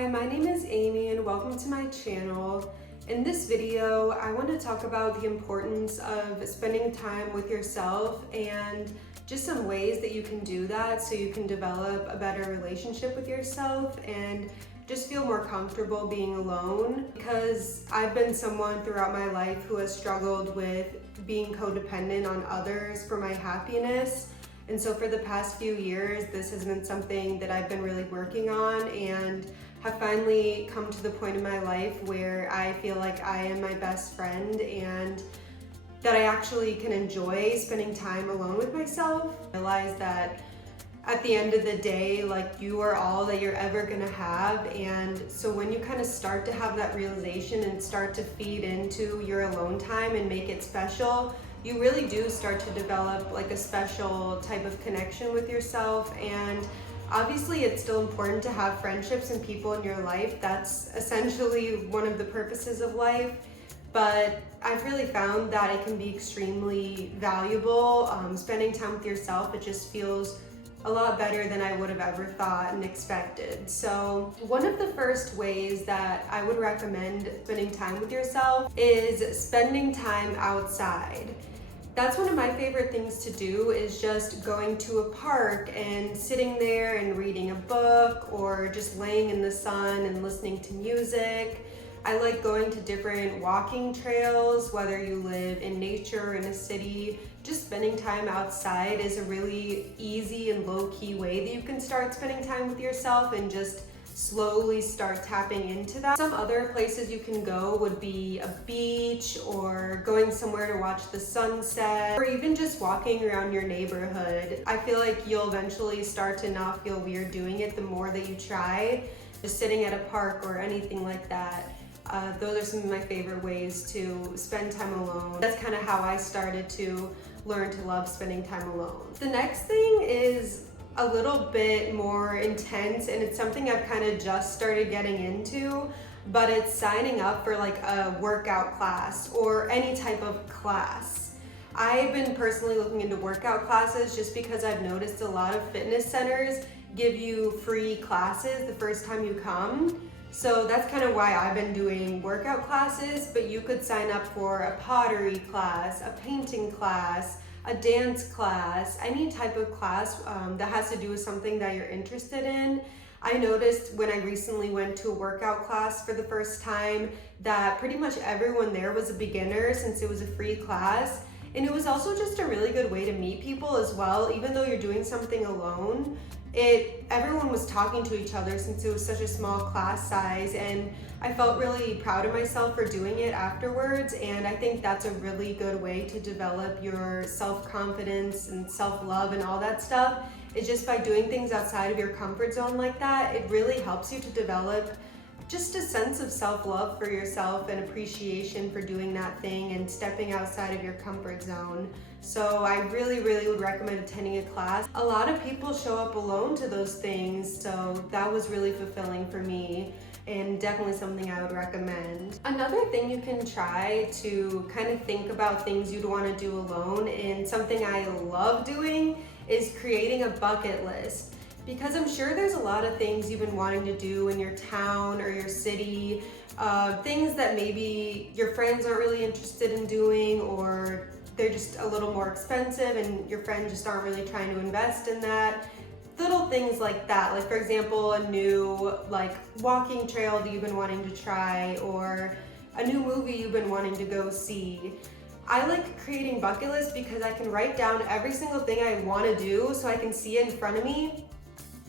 Hi, my name is Amy and welcome to my channel. In this video, I want to talk about the importance of spending time with yourself and just some ways that you can do that so you can develop a better relationship with yourself and just feel more comfortable being alone, because I've been someone throughout my life who has struggled with being codependent on others for my happiness. And so for the past few years, this has been something that I've been really working on and have finally come to the point in my life where I feel like I am my best friend and that I actually can enjoy spending time alone with myself. I realize that at the end of the day, like, you are all that you're ever gonna have. And so when you kind of start to have that realization and start to feed into your alone time and make it special, you really do start to develop like a special type of connection with yourself. And obviously it's still important to have friendships and people in your life. That's essentially one of the purposes of life. But I've really found that it can be extremely valuable. Spending time with yourself, it just feels a lot better than I would have ever thought and expected. So one of the first ways that I would recommend spending time with yourself is spending time outside. That's one of my favorite things to do, is just going to a park and sitting there and reading a book or just laying in the sun and listening to music. I like going to different walking trails, whether you live in nature or in a city. Just spending time outside is a really easy and low-key way that you can start spending time with yourself and just slowly start tapping into that. Some other places you can go would be a beach or going somewhere to watch the sunset, or even just walking around your neighborhood. I feel like you'll eventually start to not feel weird doing it the more that you try. Just sitting at a park or anything like that. Those are some of my favorite ways to spend time alone. That's kind of how I started to learn to love spending time alone. The next thing is a little bit more intense, and it's something I've kind of just started getting into, but it's signing up for like a workout class or any type of class. I've been personally looking into workout classes just because I've noticed a lot of fitness centers give you free classes the first time you come. So that's kind of why I've been doing workout classes, but you could sign up for a pottery class, a painting class, a dance class, any type of class that has to do with something that you're interested in. I noticed when I recently went to a workout class for the first time that pretty much everyone there was a beginner, since it was a free class. And it was also just a really good way to meet people as well. Even though you're doing something alone, everyone was talking to each other since it was such a small class size, and I felt really proud of myself for doing it afterwards. And I think that's a really good way to develop your self-confidence and self-love and all that stuff. It's just by doing things outside of your comfort zone like that, it really helps you to develop just a sense of self-love for yourself and appreciation for doing that thing and stepping outside of your comfort zone. So I really would recommend attending a class. A lot of people show up alone to those things, so that was really fulfilling for me and definitely something I would recommend. Another thing you can try to kind of think about things you'd want to do alone, and something I love doing, is creating a bucket list. Because I'm sure there's a lot of things you've been wanting to do in your town or your city, things that maybe your friends aren't really interested in doing, or they're just a little more expensive and your friends just aren't really trying to invest in that. Little things like that, like for example, a new like walking trail that you've been wanting to try, or a new movie you've been wanting to go see. I like creating bucket lists because I can write down every single thing I want to do so I can see it in front of me.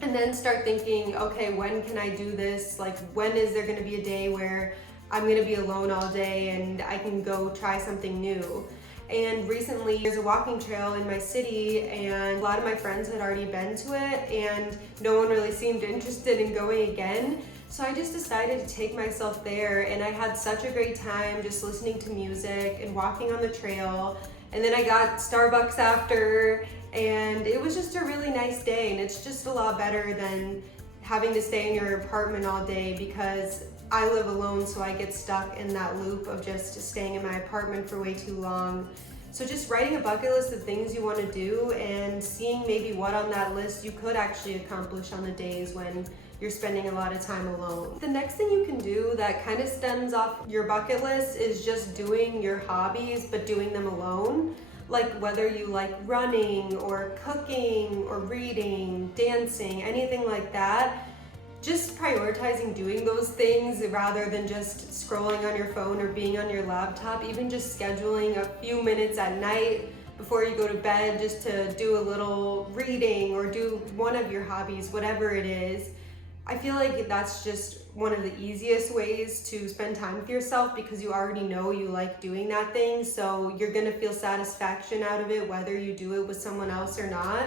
And then start thinking, okay, when can I do this? Like, when is there gonna be a day where I'm gonna be alone all day and I can go try something new? And recently, there's a walking trail in my city, and a lot of my friends had already been to it, and no one really seemed interested in going again. So I just decided to take myself there, and I had such a great time just listening to music and walking on the trail. And then I got Starbucks after, and it was just a really nice day. And it's just a lot better than having to stay in your apartment all day, because I live alone, so I get stuck in that loop of just staying in my apartment for way too long. So just writing a bucket list of things you want to do and seeing maybe what on that list you could actually accomplish on the days when you're spending a lot of time alone. The next thing you can do that kind of stems off your bucket list is just doing your hobbies, but doing them alone. Like whether you like running or cooking or reading, dancing, anything like that. Just prioritizing doing those things rather than just scrolling on your phone or being on your laptop. Even just scheduling a few minutes at night before you go to bed just to do a little reading or do one of your hobbies, whatever it is. I feel like that's just one of the easiest ways to spend time with yourself because you already know you like doing that thing, so you're gonna feel satisfaction out of it whether you do it with someone else or not.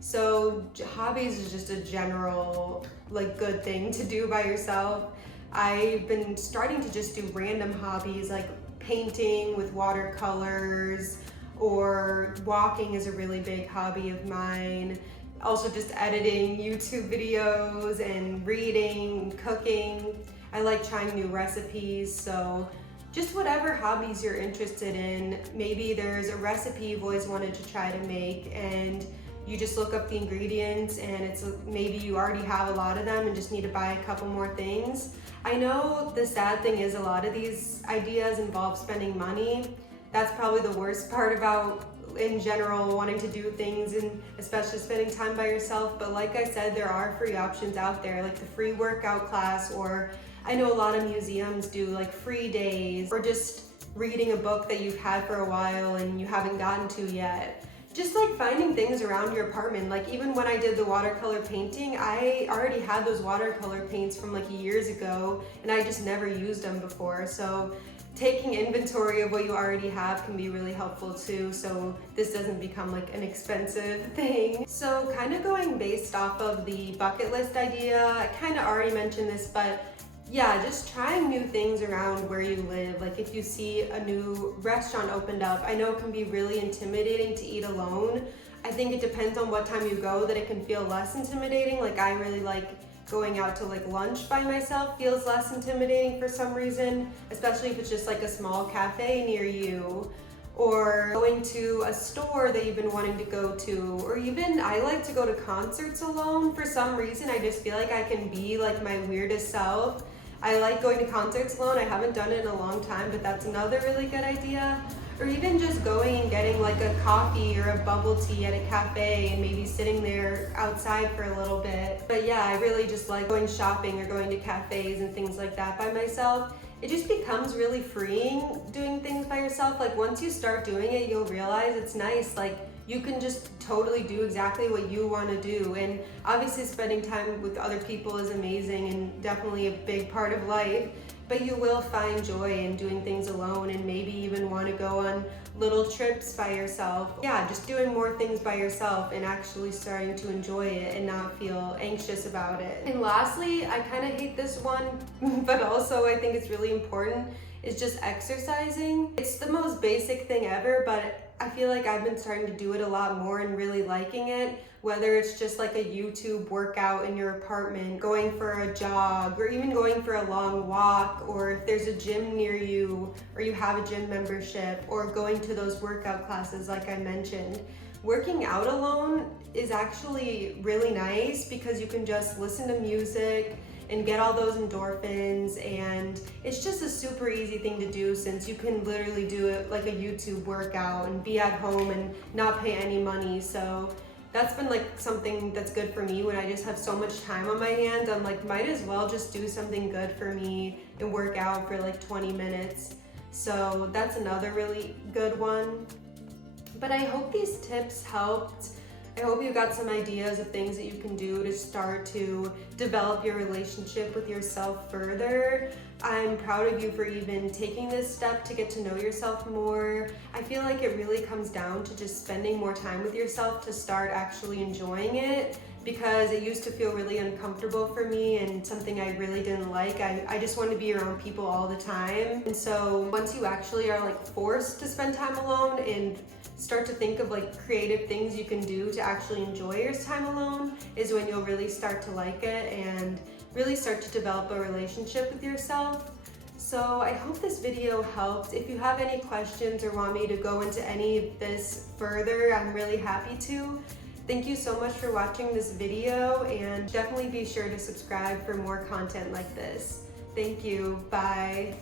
So hobbies is just a general like good thing to do by yourself. I've been starting to just do random hobbies like painting with watercolors, or walking is a really big hobby of mine. Also just editing YouTube videos and reading, cooking. I like trying new recipes, so just whatever hobbies you're interested in. Maybe there's a recipe you've always wanted to try to make and you just look up the ingredients and it's maybe you already have a lot of them and just need to buy a couple more things. I know the sad thing is a lot of these ideas involve spending money. That's probably the worst part about in general wanting to do things and especially spending time by yourself, but like I said, there are free options out there like the free workout class, or I know a lot of museums do like free days, or just reading a book that you've had for a while and you haven't gotten to yet. Just like finding things around your apartment. Like even when I did the watercolor painting, I already had those watercolor paints from like years ago and I just never used them before. So taking inventory of what you already have can be really helpful too, so this doesn't become like an expensive thing. So kind of going based off of the bucket list idea, I kind of already mentioned this, but yeah, just trying new things around where you live. Like if you see a new restaurant opened up, I know it can be really intimidating to eat alone. I think it depends on what time you go that it can feel less intimidating. Like I really like going out to like lunch by myself, feels less intimidating for some reason, especially if it's just like a small cafe near you, or going to a store that you've been wanting to go to, or even I like to go to concerts alone for some reason. I just feel like I can be like my weirdest self. I like going to concerts alone. I haven't done it in a long time, but that's another really good idea. Or even just going and getting like a coffee or a bubble tea at a cafe and maybe sitting there outside for a little bit. But yeah, I really just like going shopping or going to cafes and things like that by myself. It just becomes really freeing doing things by yourself. Like once you start doing it, you'll realize it's nice. Like you can just totally do exactly what you want to do. And obviously spending time with other people is amazing and definitely a big part of life. But you will find joy in doing things alone and maybe even want to go on little trips by yourself. Yeah, just doing more things by yourself and actually starting to enjoy it and not feel anxious about it. And lastly, I kind of hate this one, but also I think it's really important, is just exercising. It's the most basic thing ever, but I feel like I've been starting to do it a lot more and really liking it. Whether it's just like a YouTube workout in your apartment, going for a jog, or even going for a long walk, or if there's a gym near you, or you have a gym membership, or going to those workout classes like I mentioned. Working out alone is actually really nice because you can just listen to music and get all those endorphins, and it's just a super easy thing to do since you can literally do it like a YouTube workout and be at home and not pay any money. So that's been like something that's good for me when I just have so much time on my hands. I'm like, might as well just do something good for me and work out for like 20 minutes. So that's another really good one. But I hope these tips helped. I hope you got some ideas of things that you can do to start to develop your relationship with yourself further. I'm proud of you for even taking this step to get to know yourself more. I feel like it really comes down to just spending more time with yourself to start actually enjoying it, because it used to feel really uncomfortable for me and something I really didn't like. I just wanted to be around people all the time. And so once you actually are like forced to spend time alone and start to think of like creative things you can do to actually enjoy your time alone, is when you'll really start to like it and really start to develop a relationship with yourself. So I hope this video helped. If you have any questions or want me to go into any of this further, I'm really happy to. Thank you so much for watching this video, and definitely be sure to subscribe for more content like this. Thank you. Bye.